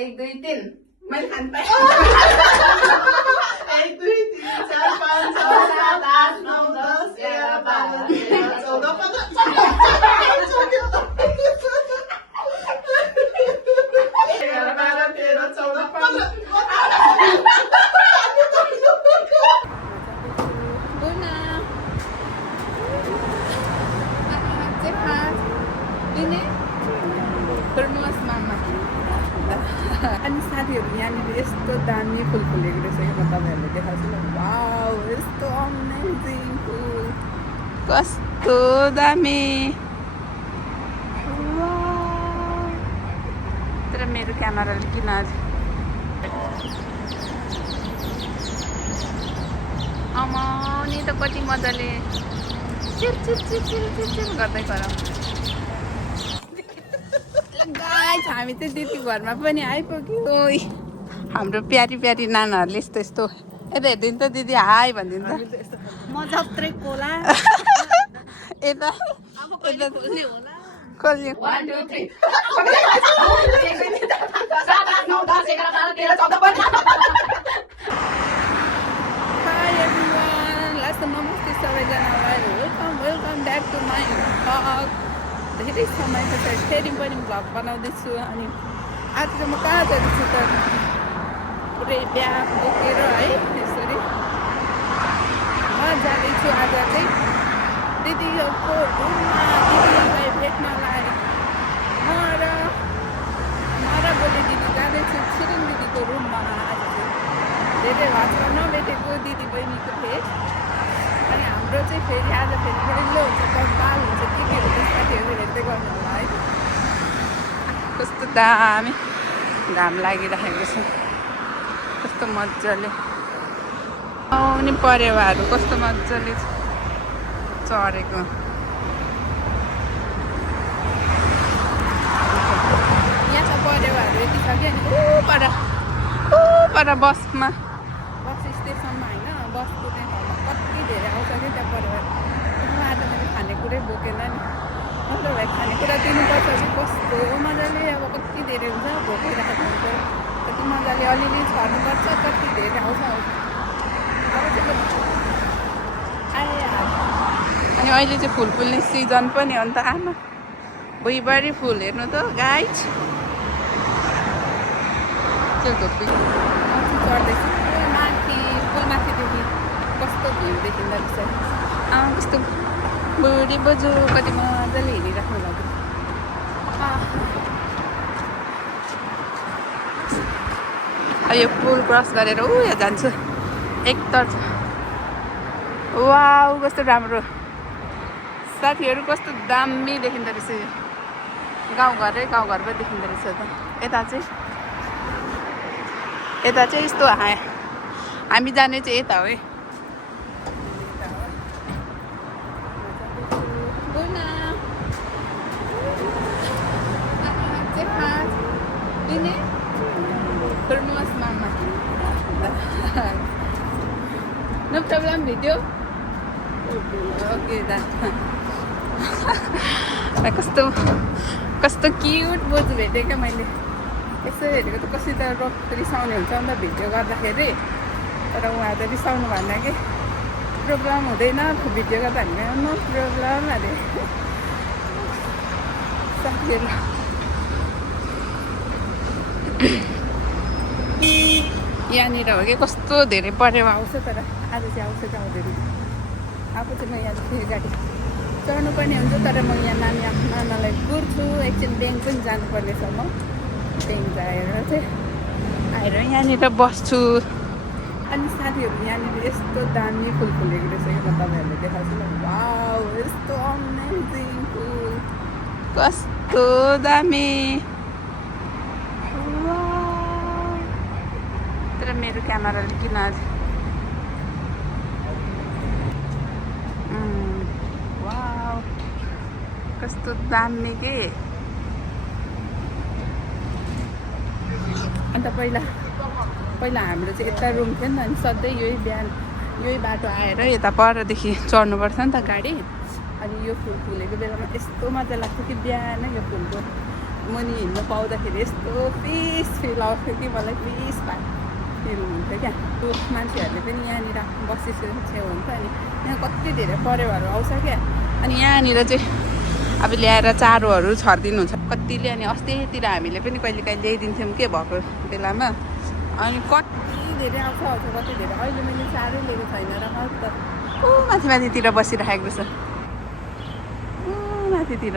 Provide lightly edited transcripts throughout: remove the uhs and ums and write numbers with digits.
1 2 3 मैले खान पाएँ 1 2 3 4 5 6 7 8 9 10 11 12 13 14 अनि साथीहरू यहाँनिर यस्तो दामी फुल फुलेको रहेछ कि म तपाईँहरूले देखाउँछु ल वाउ यस्तो अमेजिङ फुल कस्तो दामी तर मेरो क्यामेराले किन आज नि त कति मजाले चिर चिर चिर चिर चिर चिर गर्दै गरौँ गाइस हामी चाहिँ दिदी घरमा पनि आइपुग्यो हाम्रो प्यारी प्यारी नानाहरूले यस्तो यस्तो यता हेरिदिनु त दिदी हाई भनिदिनु त म जत्रै कोला यता खोल्यो 1 2 3 हाई एभ्रिवान लास्ट नमस्ते सबैजनालाई welcome back to my vlog धेरै समय पछाडि फेरि पनि भ्लग बनाउँदैछु अनि आज चाहिँ म कहाँ जाँदैछु त पुरै ब्याग बोकेर है यसरी म जाँदैछु आज चाहिँ दिदीको रुममा दिदीलाई भेट्नलाई म र बोले दिदी जाँदैछु छिरिङ दिदीको रुममा आज चाहिँ धेरै भएको नभेटेको दिदी बहिनीको भेट अनि हाम्रो चाहिँ फेरि आज फेरि बेग्लो हुन्छ बाल हुन्छ के हुन्छ साथीहरू हेर्दै गर्नु होला है कस्तो दामी घाम लागिरहेको छ कस्तो मजाले आउने परेवाहरू कस्तो मजाले चढेको यहाँ छ परेवाहरू यति छ कि अनि पर बसमा बस स्टेसनमा होइन बस कुद्ने ठाउँमा कति धेरै आउँछ कि त्यहाँ परेवार आज मैले खानेकुरै बोकेन नि अन्त भाइ खानेकुरा दिनुपर्छ कि कस्तो मजाले अब कति धेरै हुन्छ भोकिरहेको हुन्छ कति मजाले अलिअलि छर्नुपर्छ कति धेरै आउँछ अनि अहिले चाहिँ फुल फुल्ने सिजन पनि हो नि त आमा भुइँभरि फुल हेर्नु त गाइज चढ्दैछु माथिदेखि कस्तो भ्यू देखिँदो रहेछ कस्तो बुढी बोजू कति मजाले हिँडिराख्नु लाग्यो यो पुल क्रस गरेर यहाँ जान्छु एकतर्फ वाउ कस्तो राम्रो साथीहरू कस्तो दामी देखिँदो रहेछ यो गाउँघरै गाउँघरमै देखिँदो रहेछ त यता चाहिँ यस्तो हामी जाने चाहिँ यता हो है Bermuas mama. No problem video? Okay dah. कस्तो क्युट बोजू भेटेँ क्या मैले यसो हेरेको त कसै त रिसाउने हुन्छ नि त भिडियो गर्दाखेरि तर उहाँ त रिसाउनु भएन कि प्रोब्लम हुँदैन भिडियो गर्दा हामी नो प्रोब्लम अरे साथीहरू यहाँनिर हो कि कस्तो धेरै परेवा आउँछ तर आज चाहिँ आउँछ कि आउँदैन आएको चाहिँ म यहाँ फेरि गाडी चढ्नु पर्ने हुन्छ तर म यहाँ नानालाई गुर्छु एकछिन ब्याङ्क पनि जानुपर्नेछ म ब्याङ्क जाएर चाहिँ आएर यहाँनिर बस्छु अनि साथीहरू यहाँनिर यस्तो दामी फुल फुलेको रहेछ कि म तपाईँहरूले देखाउँछु ल वाउ यस्तो अमेजिङ फुल कस्तो दामी तर मेरो क्यामेराले किन आज वाउ कस्तो दामी के अन्त पहिला हाम्रो चाहिँ यता रुम थियो नि त अनि सधैँ यही बाटो आएर यता परदेखि चढ्नुपर्छ नि त गाडी अनि यो फुल फुलेको बेलामा यस्तो मजा लाग्छ कि बिहान यो फुलको मुनि हिँड्नु पाउँदाखेरि यस्तो पिस फिल आउँथ्यो कि मलाई पिस फिल हुन्थ्यो क्या मान्छेहरूले पनि यहाँनिर बसिसकेको हुन्छ अनि यहाँ कति धेरै परेवाहरू आउँछ क्या अनि यहाँनिर चाहिँ अब ल्याएर चारोहरू छरिदिनुहुन्छ कतिले अनि अस्तितिर हामीले पनि कहिले कहिले ल्याइदिन्थ्यौँ के भएको बेलामा अनि कति धेरै आउँछ कति धेरै अहिले मैले चारै लिएको छैन र मलाई त माथि माथितिर बसिराखेको छ माथितिर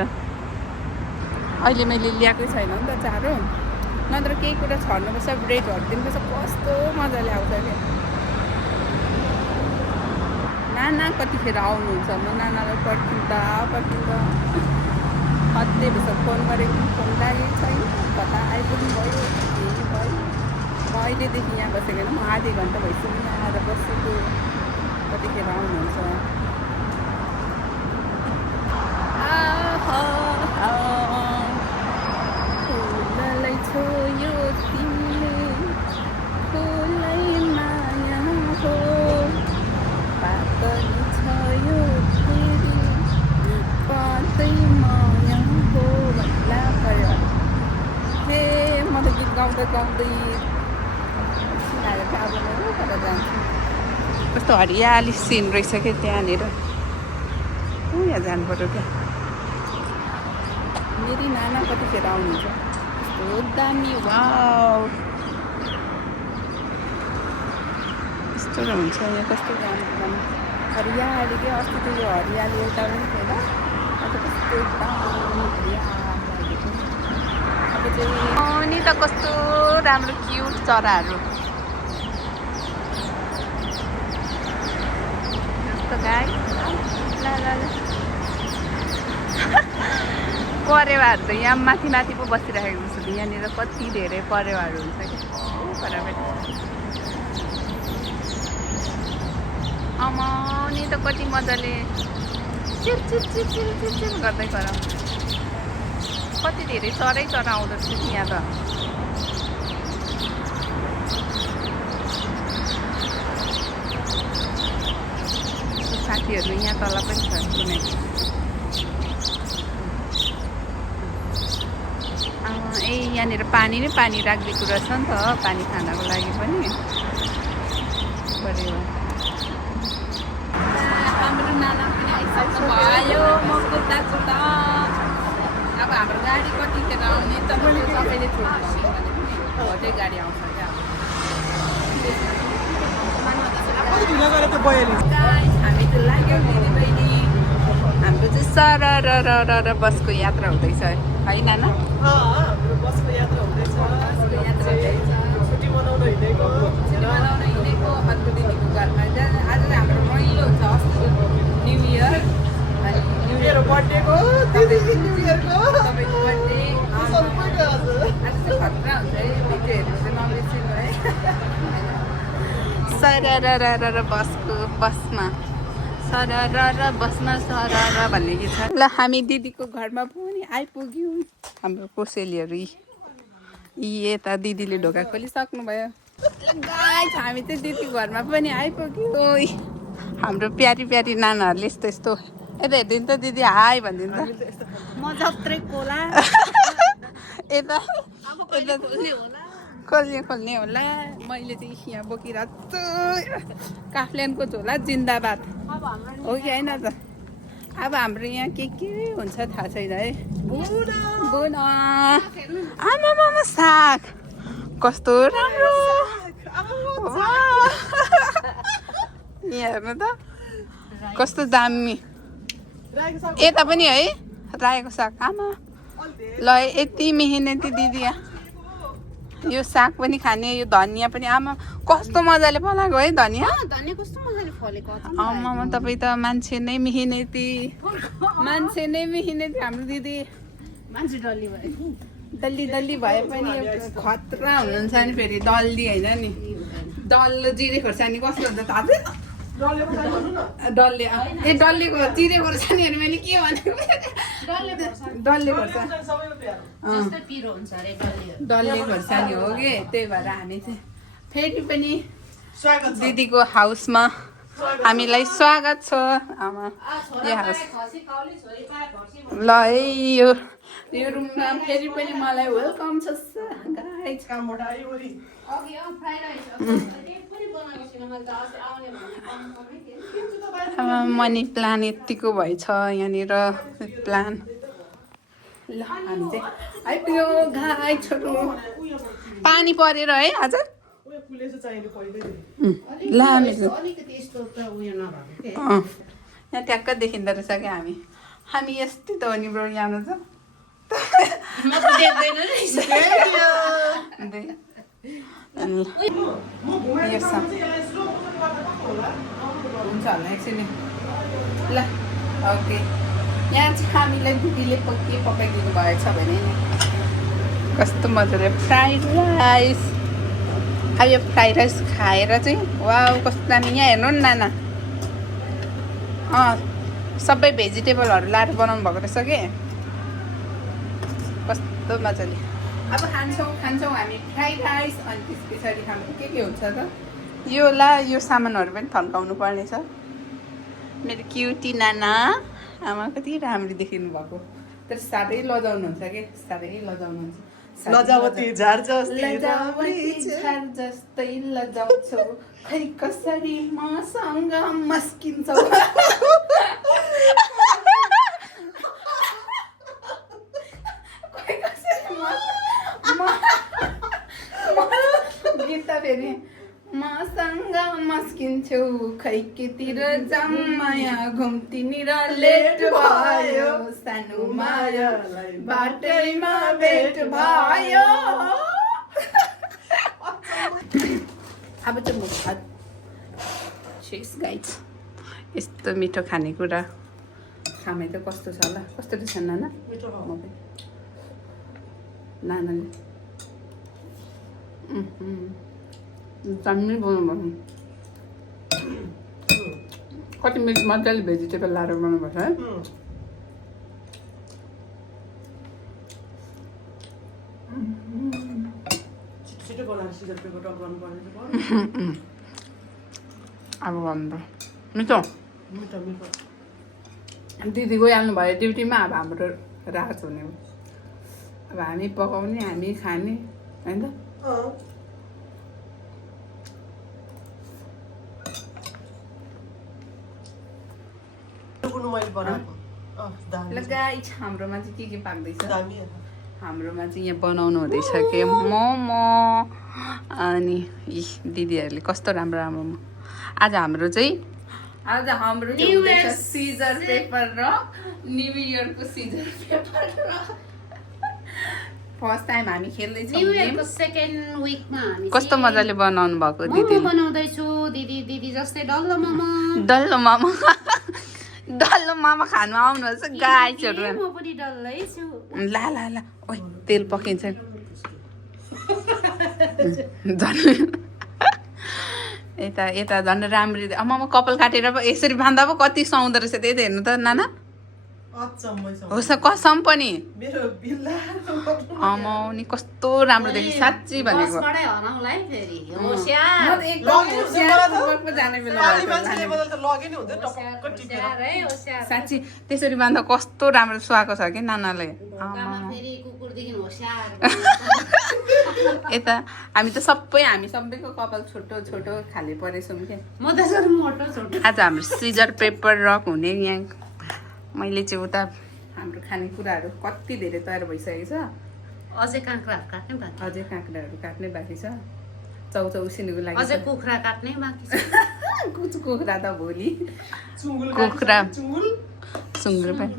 अहिले मैले ल्याएकै छैन नि त चारो नत्र केही कुरा छर्नुपर्छ ब्रेडहरू दिनुपर्छ कस्तो मजाले आउँछ क्या नाना कतिखेर आउनुहुन्छ म नानालाई पर्खिँदा हत्ते भएछ फोन गरेको फोन लागेको छैन कता आइपुग्नु भयो यही भयो म अहिलेदेखि यहाँ बसेको होइन म आधी घन्टा भइसक्यो यहाँ आएर बसेको कतिखेर आउनुहुन्छ फुललाई छोयो तिमीले फुललाई माया हो पातली छ यो फेरि कतै माया हो भन्ला पऱ्यो हे म त गीत गाउँदै जान्छु कस्तो हरियाली सिन रहेछ क्या त्यहाँनिर यहाँ जानु पर्यो क्या मेरी नाना कतिखेर आउनुहुन्छ कस्तो दामी वाउ यस्तो हुन्छ यहाँ कस्तो राम्रो हरियाली क्या अस्ति त यो हरियाली एउटा पनि थिएन अब कस्तो दामी हरियाली अब चाहिँ नि त कस्तो राम्रो क्युट चराहरू जस्तो गाई परेवाहरू त यहाँ माथि पो बसिराखेको छ यहाँनिर कति धेरै परेवाहरू हुन्छ कि नि त कति मजाले चिल गर्दै गरौँ कति धेरै चरा आउँदो रहेछ यहाँ त साथीहरू यहाँ तल पनि छ कुनै यहाँनिर पानी राखिदिएको रहेछ नि त पानी खानको लागि पनि हाम्रो नाना पनि आइसक्नु भयो म कुद्दा अब हाम्रो गाडी कतिखेर आउने त सबैले छोड्नु भने गाडी आउँछ क्या हामी त लाग्यो दिदीबहिनी हाम्रो चाहिँ सरर बसको यात्रा हुँदैछ है नाना बसको यात्रा हुँदैछ छुट्टी मनाउन हिँडेको अर्को दिदीको घरमा आज हाम्रो रमाइलो हुन्छ अस्ति न्यु इयर मेरो बर्थडेको दिदीको न्यु इयरको तपाईँको बर्थडे सबैको आज चाहिँ खतरा हुन्छ है भिडियोहरू चाहिँ नबिर्सिनु है सरर बसमा सरर बसमा सरर भन्ने गीत छ ल हामी दिदीको घरमा पनि आइपुग्यौँ हाम्रो कोसेलीहरू यता दिदीले ढोका खोलिसक्नुभयो गाइस हामी चाहिँ दिदीको घरमा पनि आइपुग्यौँ हाम्रो प्यारी नानाहरूले यस्तो यता हेरिदिनु त दिदी हाई भनिदिनु त म जत्रै कोला यता खोल्ने होला मैले चाहिँ यहाँ बोकिरहेको छु काफ्ल्यानको झोला जिन्दाबाद हो कि होइन त अब हाम्रो यहाँ के हुन्छ थाहा छैन है बुन आमा साग कस्तो राम्रो यहाँ हेर्नु त कस्तो दामी यता पनि है रायोको साग आमा ल यति मेहनती दिदी यो साग पनि खाने यो धनियाँ पनि आमा कस्तो मजाले फलाएको है धनियाँ कस्तो मजाले फलेको आमा तपाईँ त मान्छे नै मेहनती हाम्रो दिदी मान्छे डल्ली भयो डल्ली भए पनि खतरा हुनुहुन्छ नि फेरि डल्ली होइन नि डल्लो जिरे खोर्सानी कस्तो हुन्छ थाहा छैन डल्ले डल्लेको चिरे खोर्सानीहरू मैले के भनेको डल्ले डल्ले खोर्सानी हो कि त्यही भएर हामी चाहिँ फेरि पनि दिदीको हाउसमा हामीलाई स्वागत छ आमा यहाँ खसी काउली छोरी पाए खसी ल है यो रुममा फेरि पनि मलाई वेलकम छ गाइज कामबाट आयो वरी अघि फ्राई राइस केक पनि बनाएको छैन मैले त अस्ति आउने भने कन्फर्मै थिएँ मनी प्लान यतिको भएछ यहाँनिर प्लान ल हामी चाहिँ आइपुग्यो गाइजहरू पानी परेर है आज उयो फुलेछ चाहिने पहिल्यै ल हामी अलिकति यस्तो त उयो नभएको के यहाँ ट्याक्क देखिँदो रहेछ क्या हामी यस्तै त हो नि ब्रो यहाँ छ म त देख्दैन रहेछ म घुमाएर Yes, sir. चाहिँ यसलाई स्लो मोसन गर्दा कस्तो होला हुन्छ होला एकछिन ल ओके यहाँ चाहिँ हामीलाई दिदीले के पकाइदिनु भएछ भने नि कस्तो मजाले फ्राइड राइस अब यो फ्राइड राइस खाएर चाहिँ वाउ कस्तो दामी यहाँ हेर्नु नि नाना सबै भेजिटेबलहरू लाएर बनाउनु भएको रहेछ कि कस्तो मजाले अब खान्छौँ हामी फ्राइड राइस अनि त्यस पछाडि हाम्रो के हुन्छ त यो सामानहरू पनि थन्काउनु पर्ने छ मेरो क्युटी नाना आमा कति राम्रो देखिनु भएको तर साह्रै लजाउनुहुन्छ कि साह्रै लजाउनुहुन्छ लजावती झार जस्तै लजावती झार जस्तै लजाउँछौ खै कसरी मसँग मस्किन्छौ गीत फेरि मसँग मस्किन्छौ खै केतिर जम्माया घुम्तीनिर लेट भयो सानो माया बाटैमा भेट भयो अब चाहिँ म भात शेष गाइज यस्तो मिठो खानेकुरा खामै त कस्तो छ होला कस्तो रहेछ नाना मिठो म पनि नानाले दामी बनाउनु कति मिनट मजाले भेजिटेबल लाएर बनाउनुपर्छ है छिटो बनाएर सिजर पेपर टप गर्नुपर्ने अब भन्नु मिठो मिठो मिठो दिदी गइहाल्नु भयो ड्युटीमा अब हाम्रो राहत हुने हो अब हामी पकाउने हामी खाने होइन मैले बनाएको ल गाइस हाम्रोमा चाहिँ के पाक्दैछ दामी हाम्रोमा चाहिँ यहाँ बनाउनु हुँदैछ कि मोमो अनि दिदीहरूले कस्तो राम्रो राम्रो मोमो आज हाम्रो सिजर पेपर र न्यु इयरको सिजर पेपर र फर्स्ट टाइम हामी खेल्दैछौँ न्यू इयरको सेकेन्ड विकमा हामी कस्तो मजाले बनाउनु भएको मोमो दिदीले बनाउँदैछु दिदी जस्तै डल्लो मोमो डल्लो मामा खानु आउनुहोस् गाइसहरू म पनि डल्लै छु ल ओइ तेल पकिन्छ झन् यता झन् राम्ररी आमा कपाल काटेर पो यसरी बाँध्दा पो कति सुहाउँदो रहेछ त्यही त हेर्नु त नाना होस् कसम पनि मेरो बिल्ला आमाउनी कस्तो राम्रो देखि साँच्ची भनेको बसबाटै हराउँलाई फेरि म होशियार त एकदम होशियार फुटबलको जाने बेला पानी भएको मान्छेले बदल त लगे नि हुन्छ टपक्क टिपेर होशियार है होशियार साँच्ची त्यसरी बाँध्दा कस्तो राम्रो सुहाएको छ कि नानाले गाउँमा फेरि कुकुरदेखि होशियार यता हामी सबैको कपाल छोटो छोटो खाले परेछौँ क्या म त सर मोटो छोटो आज हाम्रो सिजर पेपर रक हुने यहाँ मैले चाहिँ उता हाम्रो खानेकुराहरू कति धेरै तयार भइसकेको छ अझै काँक्राहरू काट्नै बाँकी अझै काँक्राहरू काट्नै बाँकी छ चौचौ उसिनुको लागि अझै कुखुरा काट्नै बाँकी छ कुखुरा त भोलि चुङ्गुल कुखुरा चुङ्गुल सुँगुर पनि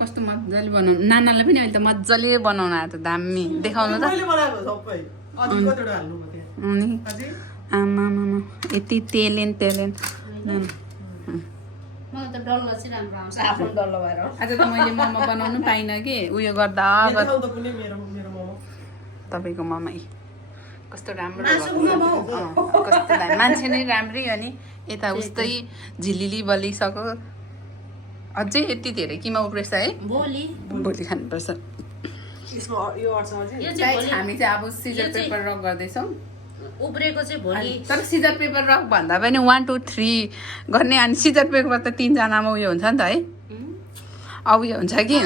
कस्तो मजाले बनाउनु नानालाई पनि अहिले त मजाले बनाउनु आयो त दामी देखाउनु त मैले बनाएको सबै अझै कतिवटा हाल्नु म त्यहाँ अनि अझै आमा यति तेलेन मलाई त डल्लो चाहिँ राम्रो आउँछ आफ्नो डल्लो भएर आज त मैले मोमो बनाउनु पाइनँ कि उयो गर्दा देखाउ त कुनै मेरो मोमो तपाईँको मोमो कस्तो राम्रो मासुको मोमो। कस्तो दामी मान्छे नै राम्रै अनि यता उस्तै झिलिली बलिसक्यो अझै यति धेरै किमा उब्रेछ है भोलि खानुपर्छ यसमा यो अट्छ अझै यो गाइस चाहिँ हामी चाहिँ अब सिजर यो चाहिँ- पेपर रक गर्दैछौँ उब्रेको चाहिँ भोलि तर सिजर पेपर रक भन्दा पनि 1 2 3 गर्ने अनि सिजर पेपर त 3 जनामा उयो हुन्छ नि त है अब उयो हुन्छ कि 1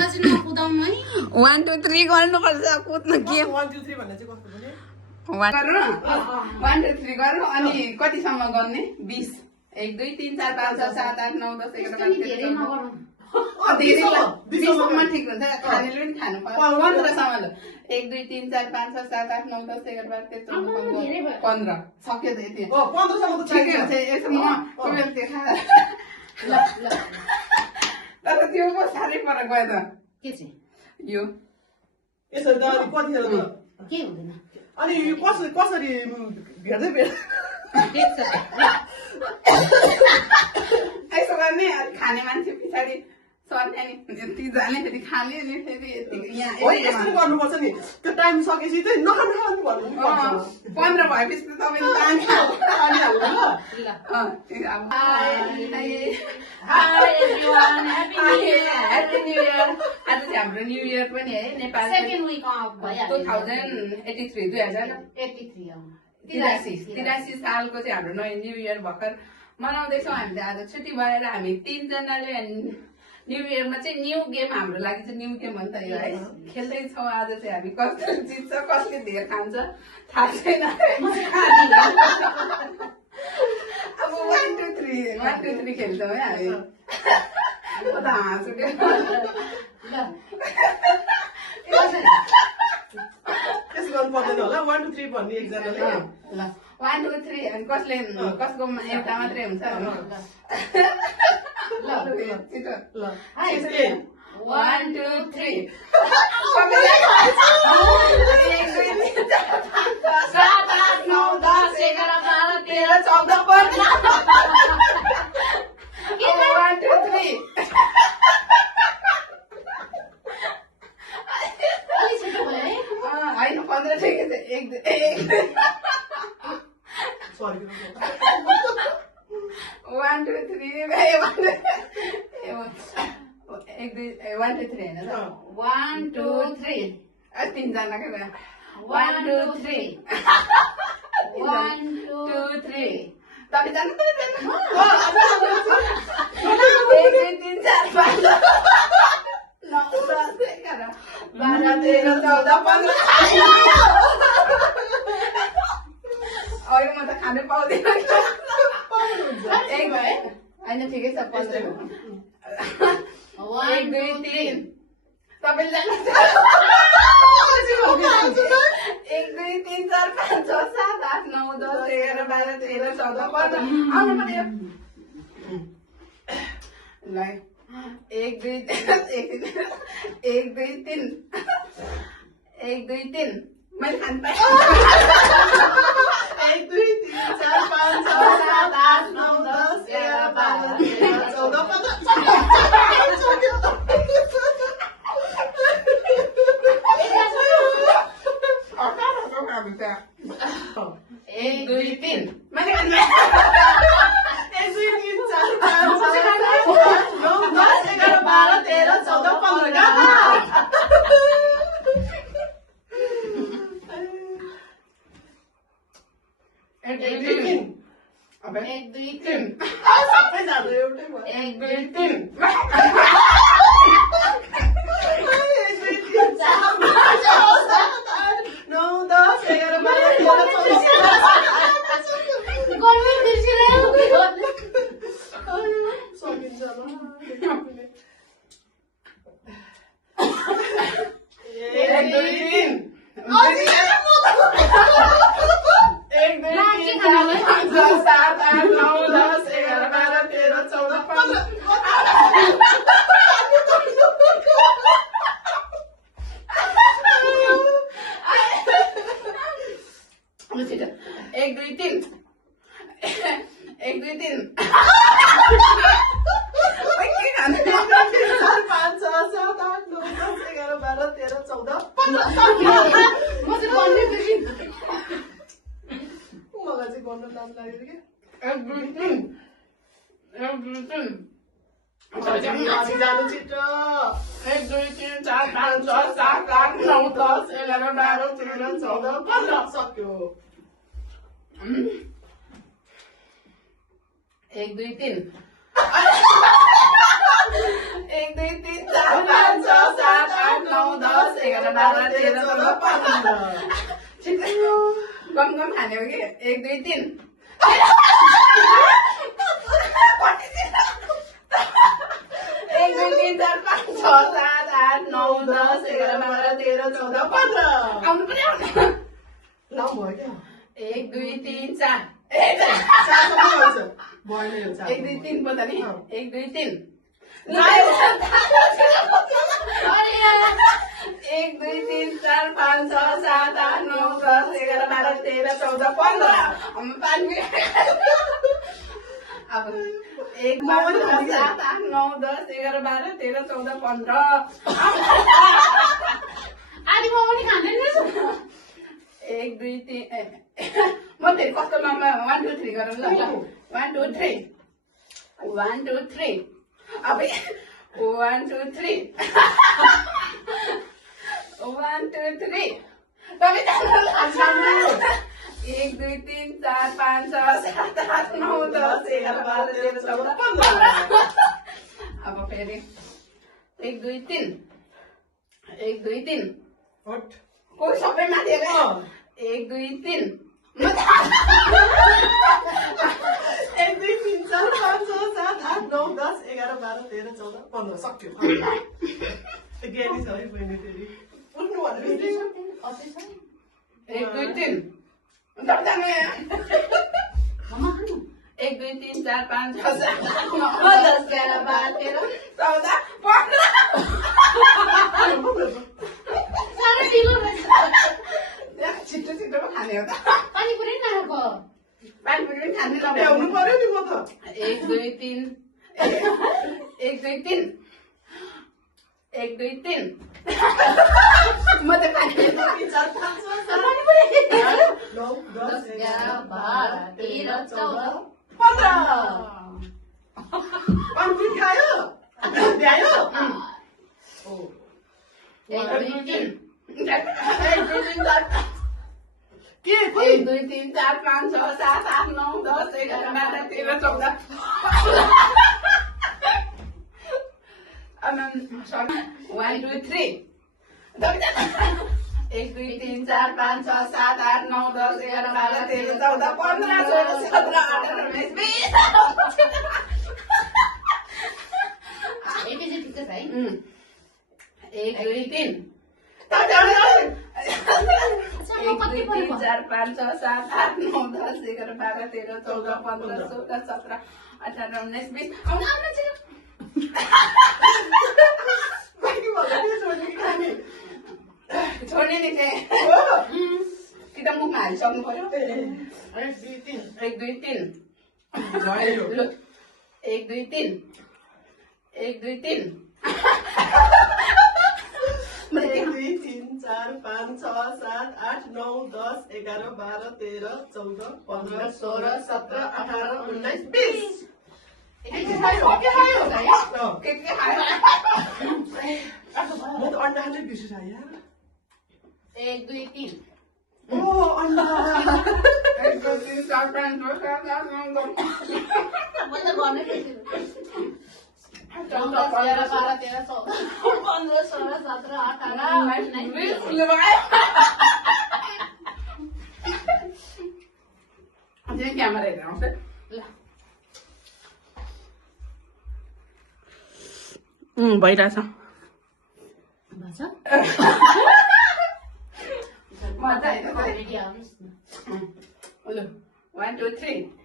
2 3 गर्नुपर्छ कुद्नु के 1 2 3 भन्ने चाहिँ कस्तो भने 1 2 3 गर्नु अनि कतिसम्म गर्ने 20 1 2 3 4 5 6 7 8 9 10 11 20सम्म ठिक हुन्छ खानेले पनि खानु पर्छ 15सम्म ल 1 2 3 4 5 6 7 8 9 10 11 12 13 14 15 सक्यो त यति 15 सम्म त ठिकै हुन्छ यसो म कुलेल त्यो खा तर त्यो पो साह्रै पर गयो त के चाहिँ यो यसरी त कतिखेर त के हुँदैन अनि यो कसरी भेट्दै भेट यसो गर्ने खाने मान्छे पछाडि सर्ने नि यति जाने फेरि खाने नि फेरि यहाँ यस्तो गर्नुपर्छ नि त्यो टाइम सकेपछि चाहिँ नखानु भन्नु 15 भएपछि त तपाईँले पानी ह्याप्पी न्यु इयर आज चाहिँ हाम्रो न्यु इयर पनि है नेपाल 83 सालको चाहिँ हाम्रो नयाँ न्यु इयर भर्खर मनाउँदैछौँ हामीले आज छुट्टी भएर हामी 3 जनाले न्यु इयरमा चाहिँ न्यू गेम हाम्रो लागि चाहिँ न्यू गेम हो नि त यो है खेल्दैछौँ आज चाहिँ हामी कसले जित्छ कसले धेर खान्छ थाहा छैन अब 1 2 3 खेल्छौँ है हामी म त हाँस उठ्यो त्यसो गर्नु पर्दैन होला 1 2 3 भन्ने एकजनाले ल 1 2 3 अनि कसले कसको एउटा मात्रै हुन्छ ल छिटो ल 1 2 3 होइन 15 ठिकै छ 1 2 3 1 2 3 होइन 1 2 3 3 जनाको 1 2 3 1 2 3 तपाईँ जानु त 1 2 3 4 5 9 10 11 12 13 14 15 अहिले म त खानु पाउँदैन होइन ठिकै छ 15 1 2 3 तपाईँले जानु 1 2 3 4 5 6 7 8 9 10 11 12 13 14 15 आउनु पर्यो ल 1 2 3 मैले खानु पाएँ 1 2 3 4 5 6 7 8 9 10 11 12 13 14 1 2 3 1 2 3 4 5 6 7 8 9 10 11 12 13 14 15 गम खाने हो कि 1 2 3 1 2 3 4 5 6 7 8 9 10 11 12 13 14 15 आउनु पनि आउनु ल भयो क्या 1 2 3 4 1 2 3 पता नि 1 2 3 1 2 3 4 5 6 7 8 9 10 11 12 13 14 15 हम पानी अब 1 5 6 7 8 9 10 11 12 13 14 15 आधी मोमो नि खाँदैन रहेछ 1 2 3 म फेरि कस्तो नम्बर 1 2 3 गरौँ ल 1 2 3 1 2 3 अब 1 2 3 1 2 3 तपाईँ 1 2 3 4 5 6 7 8 9 10 11 12 13 14 15 अब फेरि 1 2 3 1 2 3 कोही सबै माथि 1 2 3 1 2 3 4 5 6 7 8 9 10 11 12 13 14 15 सक्यो ज्ञानी छ है बहिनी फेरि उठ्नु भनेर 1 2 3 तपाईँ 1 2 3 4 5 6 7 8 9 10 11 12 13 14 15 साह्रै ढिलो रहेछ छिटो छिटो पो खाने हो त पानीपुरी नि नखाएको पानीपुरी पनि खाने भ्याउनु पर्यो नि म त 1 2 3 1 2 3 1 2 3 म त खाने 3 4 5 6 7 पानीपुरी 9 10 11 12 13 14 15 पानी खायो भ्यायो 1 2 3 के 1 2 3 4 5 6 7 8 9 10 11 12 13 14 1 2 3 1 2 3 4 5 6 7 8 9 10 11 12 13 14 15 16 17 18 19 20 एकैचोटि ठिक छ है 1 2 3 1 2 3 4 5 6 7 8 9 10 11 12 13 14 15 16 17 18 19 20 आउनु आउनु छिटो बाइकी भन्दा के छोड्ने कि खाने छोड्ने नि चाहिँ कि त मुखमा हालिसक्नु पर्यो 1 2 3 भयो 1 2 3 1 2 3 1 2 3 4 5 6 7 8 9 10 11 12 13 14 15 16 17 18 19 20 के खायो के खायो के खायो म त अन्डा नै बिर्सिरहेँ यार 1 2 3 ओ अन्डा 1 2 3 4 5 6 7 8 9 10 म त गर्नै पर्छ 14 15 16 17 18 19 क्यामेरा हेरेर आउँछ भइरहेछ भन्छ मजा आएन रेडी आउनुहोस् न 1 2 3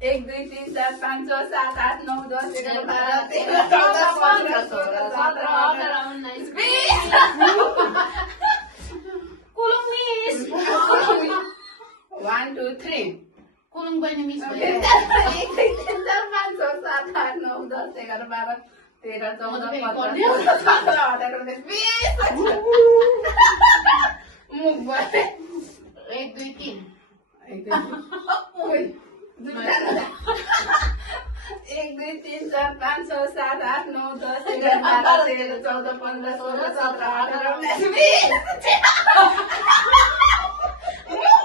1 2 3 4 5 6 7 8 9 10 11 12 13 14 15 16 17 18 19 कुलुङ मिस 1 2 3 कुलुङ बहिनी मिस 1 2 3 4 5 6 7 8 9 10 11 12 13 14 15 16 17 18 19 20 मुख बसे 1 2 3 1 2 3 4 5 6 7 8 9 10 11 12 13 14 15 16 17 18 19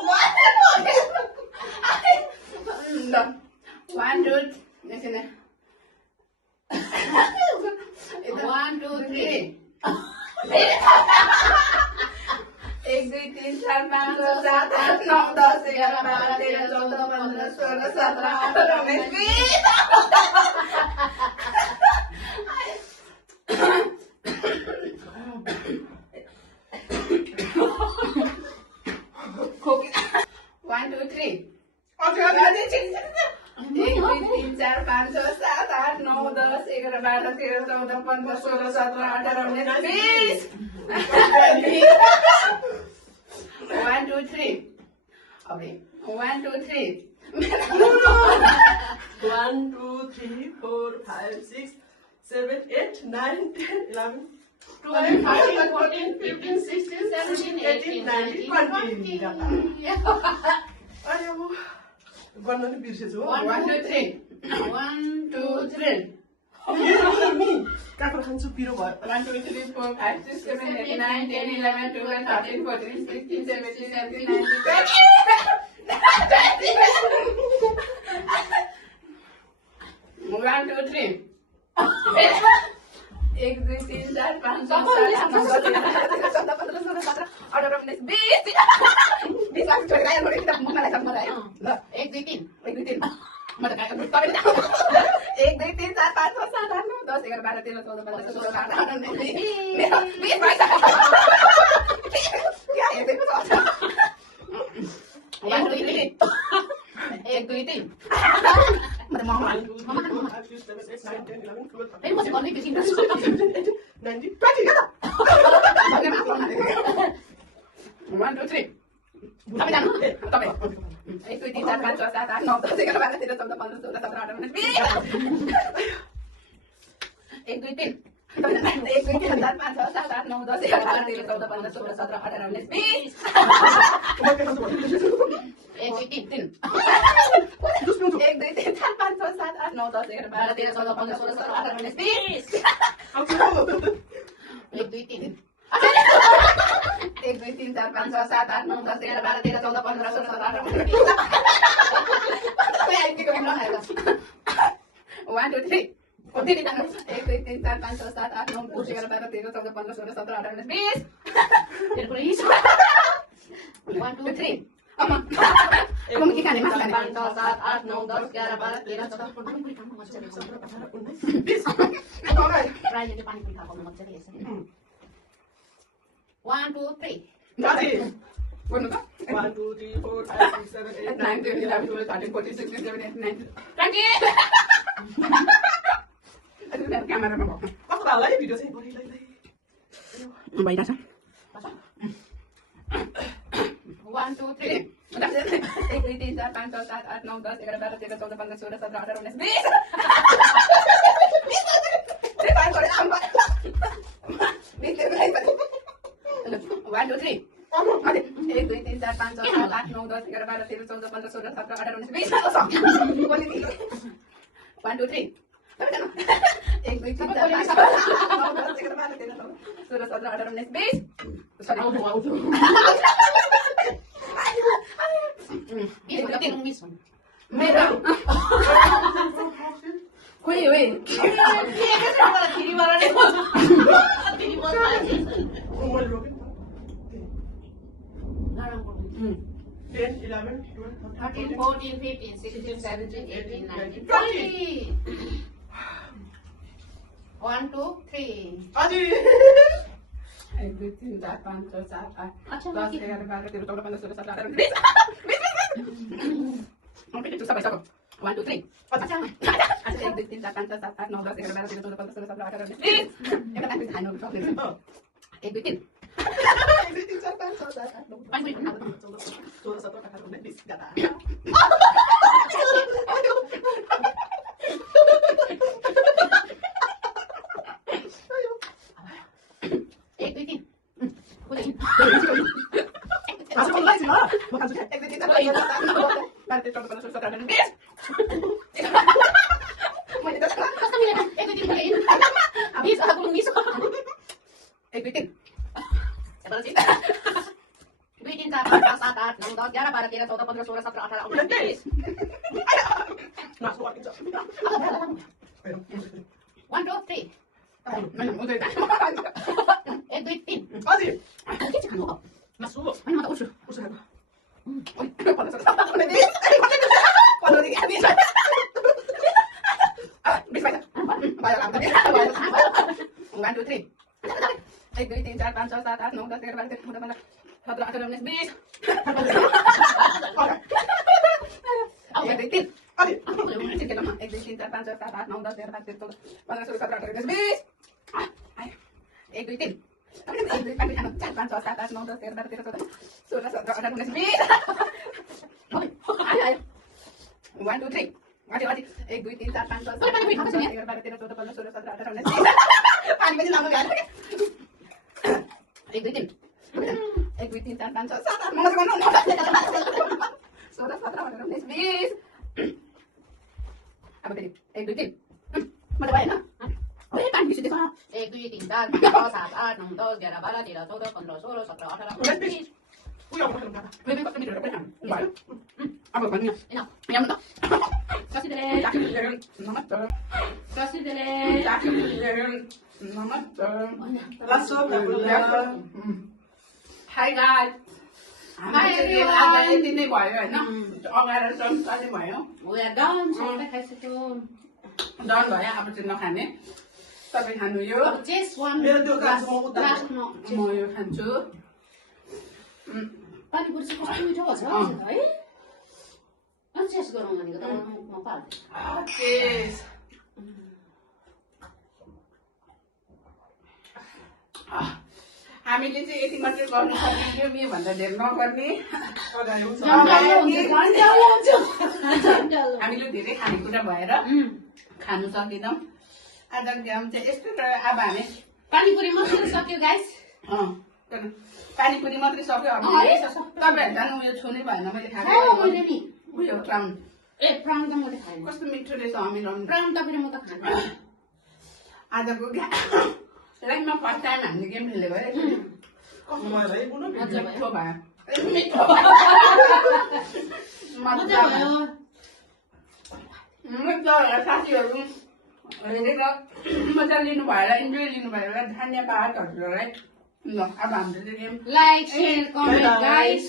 20 3 4 5 6 7 8 9 10 11 12 13 14 15 16 17 18 19 20 1 2 3 अझै 1 2 3 4 5 6 7 8 9 10 11 12 13 14 15 16 17 18 19 20 1 2 3 अबे 1 2 3 1 2 3 4 5 6 7 8 9 10 11 12, 13, 14, 15, 16, 17, 18, 19, 20. अरे अब गर्न नि बिर्सेछु हो 1 2 3 1 2 3 काँक्रो खान्छु पिरो भयो 1 2 3 4 5 6 7 8 9 10 11 12 13 14 16 17 18 19 1 2 3 1 2 3 4 5 6 7 8 9 10 11 12 13 14 15 16 17 18 19 20 20 छोडेर आयो मलाई किताब मलाई सम्म आयो ल 1 2 3 1 2 3 म त काका तपाईले 1 2 3 4 5 6 7 8 9 10 11 12 13 14 15 16 17 18 19 20 पैसा क्या है देखो तो 1 2 3 1 2 3 म त ममा 1 2 3 4 5 6 7 8 9 10 11 12 फेरि पछि गर्नै बिर्सिन्छ 19 20 क्या त 1 2 3 तपाईँ जानु तपाईँ 1 2 3 4 5 6 7 8 9 10 11 12 13 14 15 16 17 18 19 20 1 2 3 1 2 3 4 5 6 7 8 9 10 11 12 13 14 15 16 17 18 19 20 1 2 3 3 1 2 3 4 5 6 7 8 9 10 11 12 13 14 15 16 17 18 19 20 1 2 3 1 2 3 4 5 6 7 8 9 10 11 12 13 14 15 16 17 18 19 1 2 3 1 2 3 4 5 6 7 8 9 10 11 12 13 14 15 16 17 18 19 20 फेरि पुरै 1 2 3 अम्मा म के खाने मासु खाने 5 6 7 8 9 10 11 12 13 14 15 पानीपुरी खानु मजाले 19 20 प्रायले पानीपुरी खाएको मजाले यसरी 1 2 3 20 बोल्नु त 1 2 3 4 5 6 7 8 9 10 11 12 13 14 16 17 18 19 20 क्यामेरामा भएको कस्तो हाल्ला है भिडियो चाहिँ बढी भइरहेछ 1 2 3 1 2 3 4 5 6 7 8 9 10 11 12 13 14 15 16 17 18 19 20 1 2 3 1 2 3 4 5 6 7 8 9 10 11 12 13 14 15 16 17 18 19 20 1 2 3 1 2 3 4 5 6 7 8 9 10 11 12 13 14 16 17 18 19 20 मेरो खोइ ओइ मैले रोकेँ 10 11 12 13 14 15 16 17 18 19 20 1 2 3 अझै 1 2 3 4 5 6 7 8 अच्छा 10 11 12 13 14 15 16 17 18 20 सबै सबै 1 2 3 अच्छा 1 2 3 4 5 6 7 8 9 10 11 12 13 14 15 16 17 18 20 एउटा नाच्नु खानु सक्दैन 1 2 3 1 2 3 4 5 6 7 8 9 पानीपुरी 16 17 18 19 20 1 2 3 पुरै आज मलाई चाहिँ ल म खान्छु क्या 1 2 3 4 5 6 7 8 9 10 11 12 13 14 15 16 17 18 20 मैले त कस्तो मिलेन 1 2 3 20 अब 19 1 2 3 2 3 4 5 6 7 8 9 10 11 12 13 14 15 16 17 18 19 20 नाच्नु पर्छ 1 2 3 मैले हुँदैन 1 2 3 अझै के चाहिँ खानु हो Masuk. Mana mata ursu. Ursu aku. Oi, pada saat pada dia. Pada dia habis. Bis baca. Baca apa tadi? Baca. 1 2 3. 1 2 3 4 5 6 7 8 9 10 11 12 13 14 15 20. Aku Oke, kan tin. Adik. boleh boleh. 1 2 3 4 5 6 7 8 9 10 11 12 13 14 15 16 17 18 19 20. Ayo. 1 2 3. 1 2 3 4 5 6 7 8 9 10 11 12 13 14 15 16 17 18 19 20. Oke. Ayo ayo. 1 2 3. Adik adik. 1 2 3 4 5 6 Boleh pakai apa sih? 7 8 9 10 11 12 13 14 15 16. Panik aja lama kan. 1 2 3. 1 2 3 4 5 6 7 Mama sekono. Sudah 17 18 19 20. Apa tadi? 1 2 3. Mana baik nak? Oh, kan di situ sana. 1 2 3 4 5 6 7 8 9 10 11 12 13 14 15 16 17 18 19 20. Uy, ako na lang. Pwede ba kami dito? Bayo. Apa ba niya? Enak. Ayam to. Kasih deh. Namat to. Kasih deh. Namat to. Masuk na pula. Hi guys. Hi, everyone. Agak ini bayo na. Agak ram tadi bayo. We are done. Sampai kasih tuh. Don bayo apa cina khane? Tapi hanu yo. Just one. Biar dia kan semua utang. Last no. Mo yo hanchu. Panipuri चाहिँ कस्तो मिठो भएको छ है अनि test गरौँ भनेको त म पाल्छु Yes. हामीले चाहिँ यति मात्रै गर्नु सकियो नि भन्दा धेरै नगर्ने हामीले धेरै खानेकुरा भएर खानु सकेनौँ आज काम चाहिँ यस्तो रह्यो अब हामी पानीपुरी मात्रै सक्यो गाइस पानीपुरी मात्रै सक्यो अब तपाईँहरू जानु उयो छुनै भएन मैले खाएको मैले नि उयो प्राउन ए प्राउन त मैले खाएँ कस्तो मिठो रहेछ हामीहरू प्राउन तपाईँ म त खान्छु आजको लाइफमा फर्स्ट टाइम हामीले गेम खेलेको है Kemarin pun मजा मिठो भयो भयो मिठो मजा भयो मिठो साथीहरू हेरेर मजा लिनु भएर इन्जोय लिनु भएर धन्यवाद हजुरहरूलाई ल अब हाम्रो चाहिँ game like share comment guys